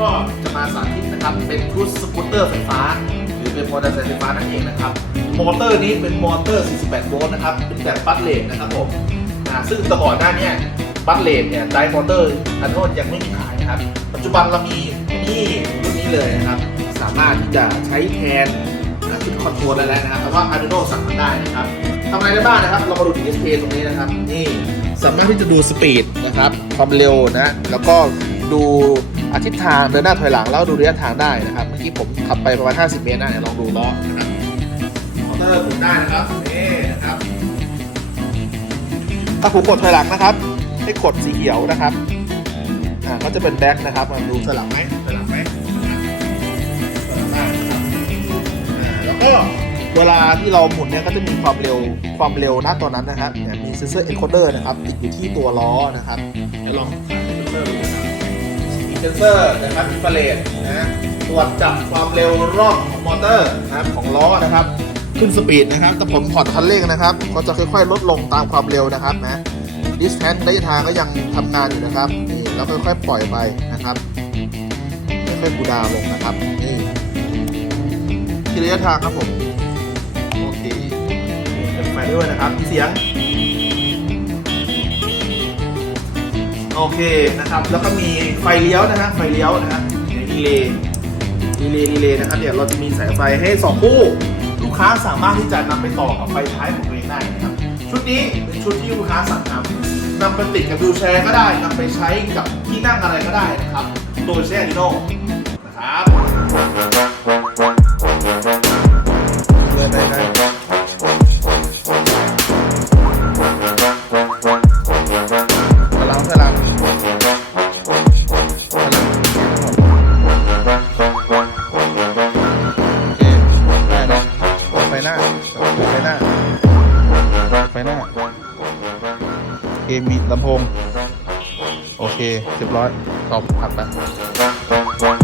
ก็จะมาสาธิตนะครับ เป็นครุสสกูตเตอร์ไฟฟ้า หรือเป็นมอเตอร์ไซค์ไฟฟ้านั่นเองนะครับ มอเตอร์นี้เป็นมอเตอร์ 48 โวลต์นะครับเป็นแบบบัตเลนนะครับผมซึ่งตะก่อนหน้านี้บัตเลนเนี่ยไดมอเตอร์อันโทษยังไม่มีขายนะครับ ปัจจุบันเรามีนี่รุ่นนี้เลยนะครับ สามารถที่จะใช้แทนชุดคอนโทรลได้แล้วนะครับแต่ว่า Arduino สั่งมันได้นะครับทำอะไรได้บ้างนะครับ เรามาดูดิสเพย์ตรงนี้นะครับ นี่สามารถที่จะดูสปีดนะครับ ความเร็วนะ แล้วก็ดู อาทิศทางเดินหน้าถอยหลังแล้วดูระยะทางได้นะครับ เมื่อกี้ผมขับไปประมาณ 50 เมตรนะเดี๋ยวลองดูล้อนะครับมอเตอร์หมุนได้นะครับนี่นะครับ ถ้าผมกดถอยหลังนะครับให้กดสีเขียวนะครับอ่าก็จะเป็นแบ็คนะครับมาดูถอยหลังไหมถอยหลังไหมถอยหลังได้นะครับอ่าแล้วก็เวลาที่เราหมุนเนี่ยก็จะมีความเร็วความเร็วณตอนนั้นนะครับเนี่ยมีเซนเซอร์เอนโคเดอร์นะครับติดอยู่ที่ตัวล้อนะครับเดี๋ยวลอง ซนเซอร์นะครับอินฟราเรดนะตรวจจับความเร็วรอบของมอเตอร์นะครับของล้อนะครับขึ้นสปีดนะครับแต่ผมผ่อนคันเร่งนะครับ ก็จะค่อยๆ ลดลงตามความเร็วนะครับนะดิสแทนระยะทางก็ยังทำงานอยู่นะครับนี่แล้วค่อยๆ ปล่อยไปนะครับค่อยๆบูดาวลงนะครับนี่ที่ระยะทางครับผมโอเคเปิดไฟด้วยนะครับเสียง โอเคนะครับ แล้วก็มีไฟเลี้ยวนะฮะไฟเลี้ยวนะฮะดีเลย์ดีเลย์ดีเลย์นะครับเดี๋ยวเราจะมีสายไฟให้สองคู่ลูกค้าสามารถที่จะนำไปต่อกับไฟท้ายของตัวเองได้นะครับชุดนี้เป็นชุดที่ลูกค้าสั่งทำนำไปติดกับวิวแชร์ก็ได้นำไปใช้กับที่นั่งอะไรก็ได้นะครับ โดยใช้ Arduino นะครับ เคมีลำโพง โอเคเรียบร้อยตอบผักไป